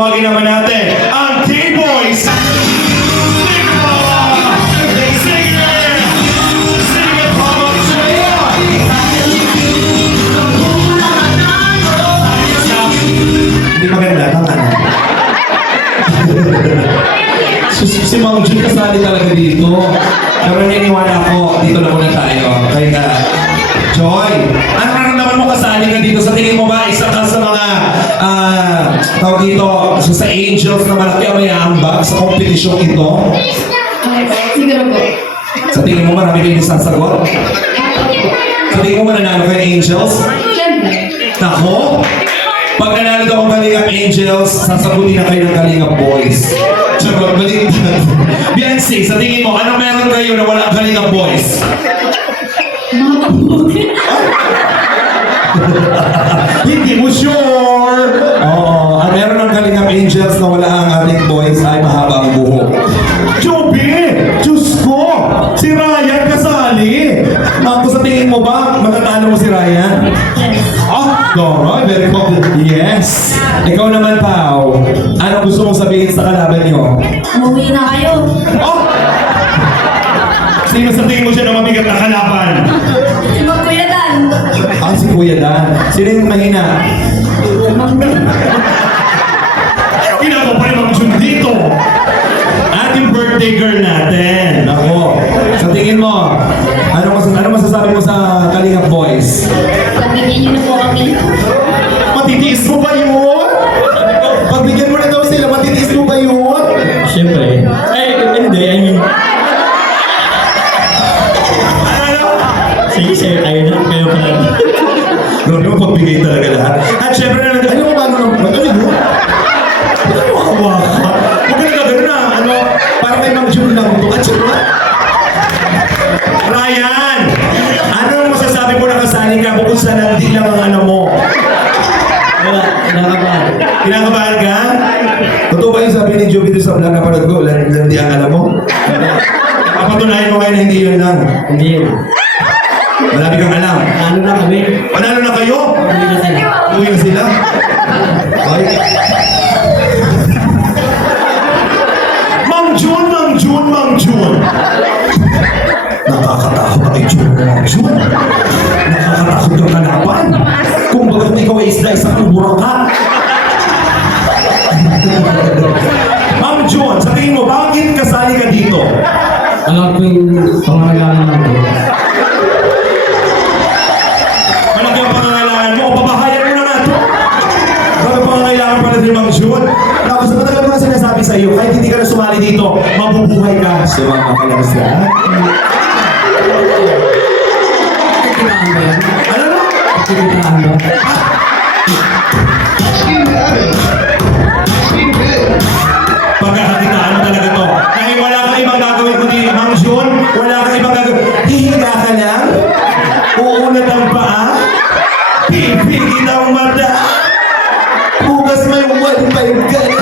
tawagin naman natin ang K-Boys! Hindi maganda, tama na. Si Mang Jun kasali talaga dito. Pero naniniwala ako, dito na muna tayo. Kaya Joy, ano naman mo kasali ka dito? Sa tingin mo ba, isa ka sa mga tawag dito, sa Angels na malaki ang mayambag sa kompetisyong ito? Siguro po. Sa tingin mo marami kayo sasagot? Sa tingin mo mananalo kayo Angels? Siyempre. Nako, pag nanalo daw ang Kalingap Angels, sasagutin na kayo ng Kalingap Boys. Charot, baliktad. Biancy, sa tingin mo, ano meron kayo na wala ang Kalingap Boys? Mga kabuti. Hindi mo sure! Oo, ang meron ng Kalingap Angels na wala ang ating boys ay mahaba ang buhok. Joby! Diyos ko! Si Ryan kasali! Ako sa tingin mo ba, matatalo mo si Ryan? Ah, Dora, very good. Yes! Ikaw naman, Pao. Ano gusto mong sabihin sa kalaban niyo? Umuwi na kayo. Oh! Sino sa tingin mo siya na mabigat na kalaban? Si Mang Kuya Dan. Ah, si Kuya Dan. Sino yung mahina? Ginagawa pa rin ang Jun dito. Ating birthday girl natin. Ako. Sa tingin mo, ano masasabi mo sa Kalingap Boys? Pagbigyan niyo na po kami. Matitiis mo ba yun? Pagbigyan mo na daw sila, matitiis mo ba yun? Siyempre. Ay, hindi. I mean, Ano? sige, share tayo na. Kayo pa lang. Grabe mo pagbigay talaga lahat. At syempre na ano mo paano nang ano yun? Ano mo kawa ka? Huwag ka nagagano na, ano, para may Mang Jun lang ito. At syempre, Ryan! Anong masasabi mo na kasali ka bukod sa nandi lang ang ano mo? Wala, nakakabahan. Kinakabahan ka? Totoo ba yung sabi ni Joby sa vlog na parod ko? Landi ang alam mo? Papatunayan mo kayo na hindi yun lang. Hindi yun. Marami kang alam. Ano na kami? Panalo na kayo? Hindi na sila. Uwi na sila? Ay. Mang Jun, Mang Jun, Mang Jun. Nakakatakot ang itsura ng Mang Jun. Nakakatakot yung kalaban. Kung bagat ikaw ay isda, isa kang burakan. Mang Jun, sa tingin mo, bakit kasali ka dito? Alam ko yung pangangailangan natin. Malaki ang pangangailangan mo, o babahayan mo na nga ito. Bakit pangangailangan pala din Mang Jun? Tapos matagal ko na sinasabi sa iyo, kahit hindi ka na sumali dito, mabubuhay ka. Sumama ka lang siya. Kikitaan ba yan? Ano na? Kikitaan ba? Pagkakakitaan mo talaga to. Kahit wala kang ibang gagawin kundi Mang Jun, wala kang ibang gagawin. Hihiga ka lang? Uunat ang paa? Pipigil ang mata? Hugas may 1.5 ka na?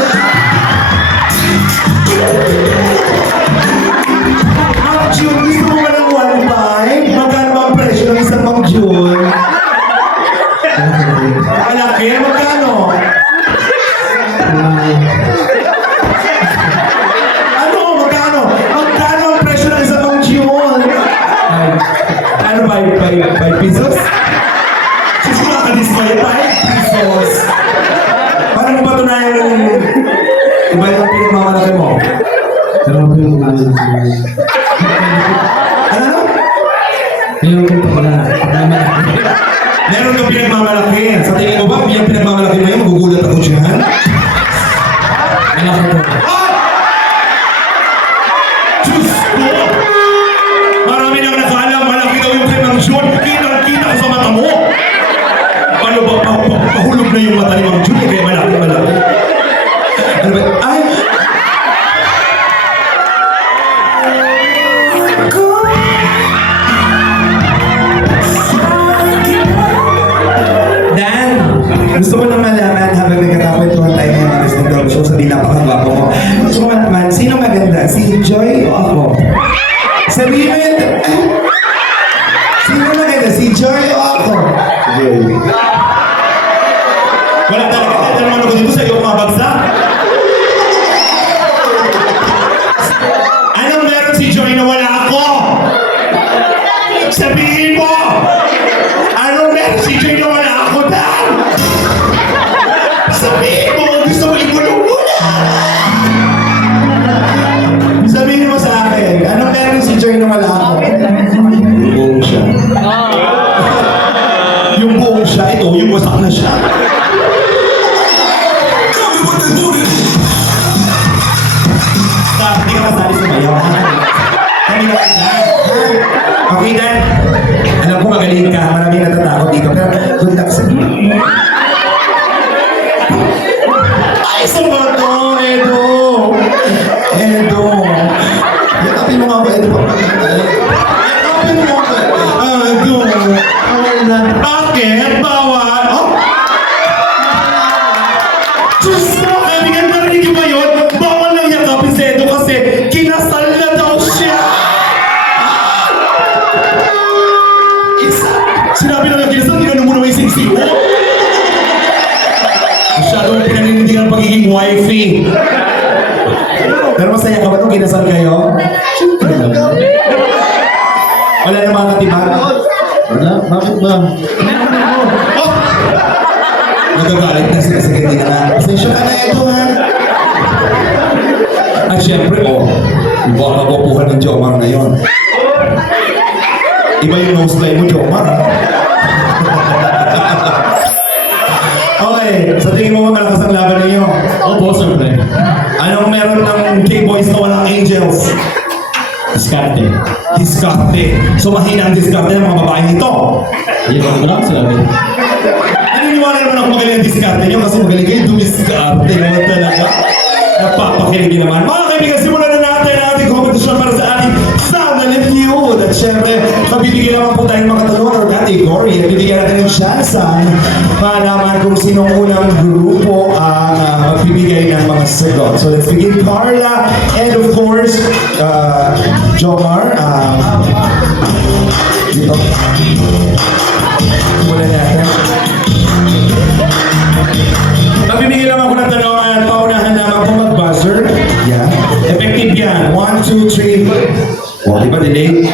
Mang Jun, gusto mo ba ng 1.5? Magkano ba ang presyo ng isang Mang Jun? Malaki? Magkano? Ano? Magkano? Magkano ang presyo ng isang Mang Jun? Ano ba? 5 pesos? Sus, nakakadismay. 5 pesos. Paano mo patunayan yung iba yung pinagmamalaki mo? Pero ako yung umalang ko. Ano? Ngayon ko pa pala. Meron kang pinagmamalaki. Sa tingin mo ba, yung pinagmamalaki mo yun, magugulat ako dyan? Alam ko po. Ah! Diyos ko! Marami nang nakaalam, malaki daw yung kay Mang Jun. Kitang-kita ko sa mata mo. Ano ba, pahulog na yung mata ni Mang Jun, kaya malaki. Ano ba? Ay! Dan, gusto ko lang malaman habang nagkakakwentuhan tayo ng mga gusto ng show, sabi napakagwapo mo. Gusto ko malaman, sino maganda? Si Joy o ako? Sabihin mo yun. Sino maganda? Si Joy o ako? Joy. Wala talaga. Tanong ko dito sa iyo, mabagsak. kasali sumayaw. Kami na Dan. Okay, Dan. Alam ko magaling ka. Maraming natatakot dito. Pero good luck sa Ay, saan to, Edo? Edo. Yakapin mo nga ba, Edo? Yakapin mo nga. Edo. Bakit? Bawal? Oh? Diyos ko, kaibigan, narinig niyo ba yun? Bawal lang yakapin si Edo kasi kinasal na daw siya. Isa. Sinabi na lang kinasal, hindi ka naman naman ising-sing mo. Masyadong pinaninindigan ang pagiging wifey. Pero masaya ka ba nung kinasal kayo? Wala na mga katibag? Wala, bakit ba? Oh! Nagagalit na sila sa ganyan na. Pasensya ka na ito, ha? At syempre, iba ang mapupuhan ng Jomar ngayon. Iba yung nose line mo, Jomar, ha? Okay, sa tingin mo malakas ang laban ninyo? Opo, siyempre. Anong meron ng K-boys na walang angels? Diskarte. Diskarte. So mahina ang diskarte ng mga babae nito. Yan ang lang sinabi. Naniniwala naman ako magaling ang diskarte nyo kasi magaling kayo dumiskarte naman talaga. Napapakilig naman. Mga kaibigan, simulan na natin ang ating kompetisyon para sa ating Family Feud. At syempre, mabibigyan naman po tayong mga katanungan or category. Bibigyan natin yung chance malaman kung sinong unang grupo ang magbibigay ng mga sagot. So let's begin, Carla. And of course, Jomar. Dito. Simulan natin. Mabibigyan naman ko ng tanong at paunahan naman po mag-buzzer. Yeah. Effective yan. 1, 2, 3. O, di ba delay?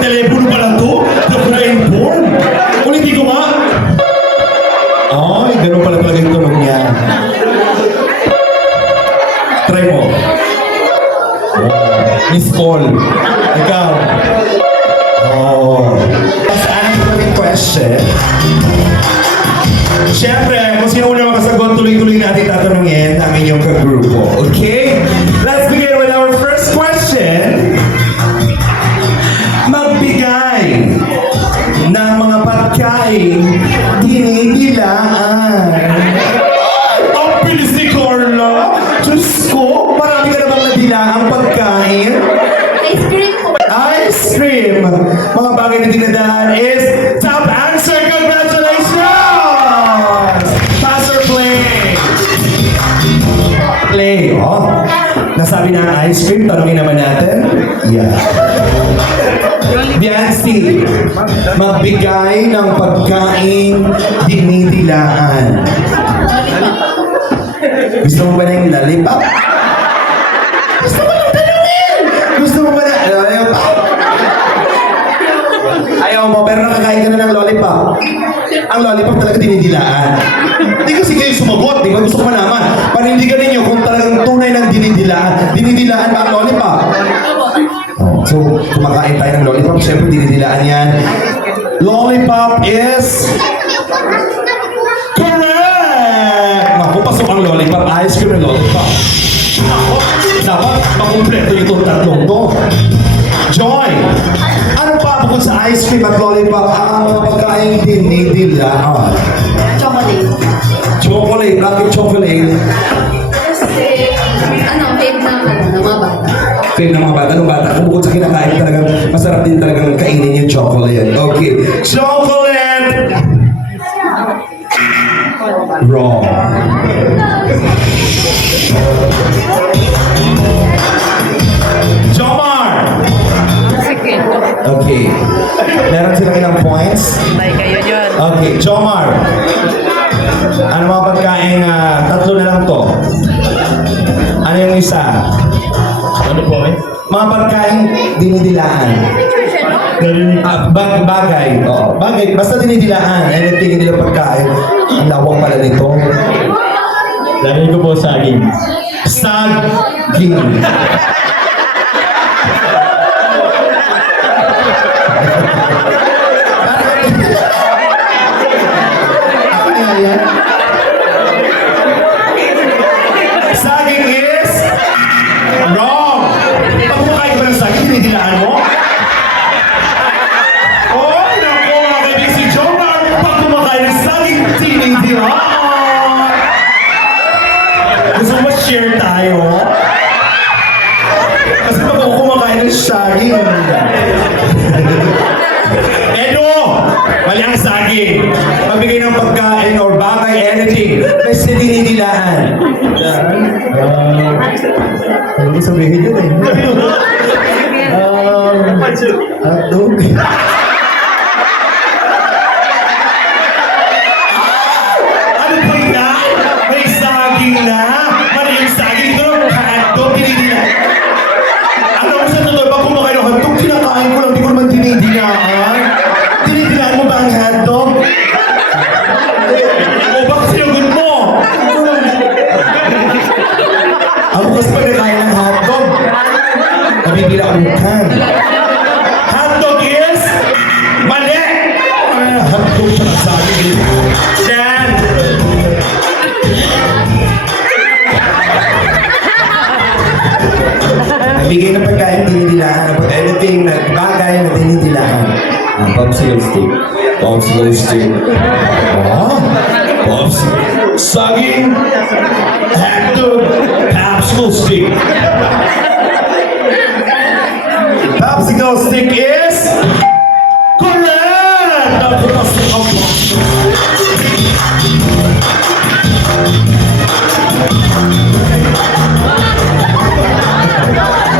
Telepono pa lang to? The brain-born? Ulitin ko nga. Ay, ganun pala talaga yung tunog niya. Try mo. Miss Call. Ikaw. Saan ang question? Siyempre, kung sino una makasagot, tuloy-tuloy natin tatanungin ang inyong kagrupo. Okay? Let's begin with our first question. Magbigay ng mga pagkain dinidilaan. Ang bilis ni Carla! Diyos ko, marami ka na bang nadilaang pagkain? Ice cream po. Ice cream! Mga bagay na dinadaan is top answer! Congratulations! Pass or play? Play. Oh. Nasabi na ang ice cream, tanongin naman natin. Yeah. Biancy, magbigay ng pagkain dinidilaan. Gusto mo ba na yung lollipop? Gusto mo na tanongin! Gusto mo ba na lollipop? Ayaw mo, pero nakakain ka na ng lollipop. Ang lollipop talaga dinidilaan. Hindi kasi kayo sumagot, di ba? Gusto ko malaman. Panindigan ninyo kung talagang tunay ng dinidilaan. Dinidilaan ba ang lollipop? So, kumakain tayo ng lollipop. Siyempre, dinidilaan yan. Lollipop is... correct! Naku, pasok ang lollipop. Ice cream and lollipop. Naku, dapat makumpleto yung tatlong to. Joy! Ano pa bukod sa ice cream at lollipop ang mga pagkain dinidilaan? Chocolate. Chocolate. Bakit chocolate? Kasi, fave na ng mga bata. Fave ng mga bata. Nung bata, kung bukod sa kinakain talagang masarap din talagang kainin yung chocolate. Okay. Chocolate! Wrong. Jomar! Okay. Meron silang ilang points? Okay, Jomar. Ano mga pagkain tatlo na lang to? Ano yung isa? Ano po eh? Mga pagkain dinidilaan. Bagay. Oo, bagay. Basta dinidilaan. Anything nila pagkain. Ang lawak pala nito. Lagay ko po saging. Saging. Saging is tayo? Kasi pag ako kumakain ng saging, Edo! Mali ang saging. Magbigay ng pagkain or bagay, anything. Kasi dinidilaan. Ano ko sabihin yun eh? Hotdog. Ano ba yan? May saging na? Mali yung saging. Ito lang hotdog, dinidilaan. Alam mo sa totoo, pag kumakain ng hotdog, kinakain ko lang, di ko naman dinidilaan. Dinidilaan mo ba ang hotdog? O bakit sinagot mo? Ako kasi pag nakain ng hotdog, nabibila ko yung can. Hotdog is mali! Hotdog siya nagsabi. Dan! Nabigay ng pagkain, dinidilaan. Pag anything na bagay na dinidilaan. Popsicle stick. Popsicle stick. Oh, popsicle. Saging. Hotdog. Popsicle stick. Popsicle stick is correct. Napurasok ang popsicle.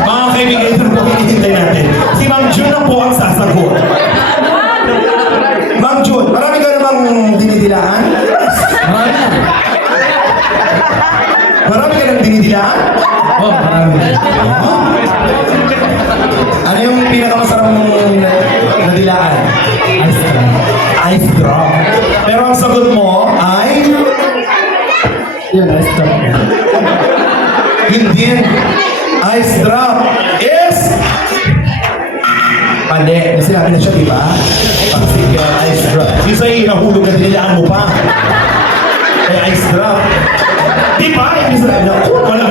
Mga kaibigan, ito na po hinihintay natin. Si Ma'am June na po ang sasagot. Ma'am June, marami ka namang dinidilaan? Marami na. Marami ka nang dinidilaan? Oh, marami. Ano yung pinakamasarap mong nadilaan? Ice cream. Ice drop. Pero ang sagot mo ay Yun, ice cream. hindi. Ice drop is mali. May sinabi na siya, di ba? Popsicle, ice drop. Yung sa'yo, inahulog na dinilaan mo pa. Kaya ice drop. Di ba? Yung sinabi na, wala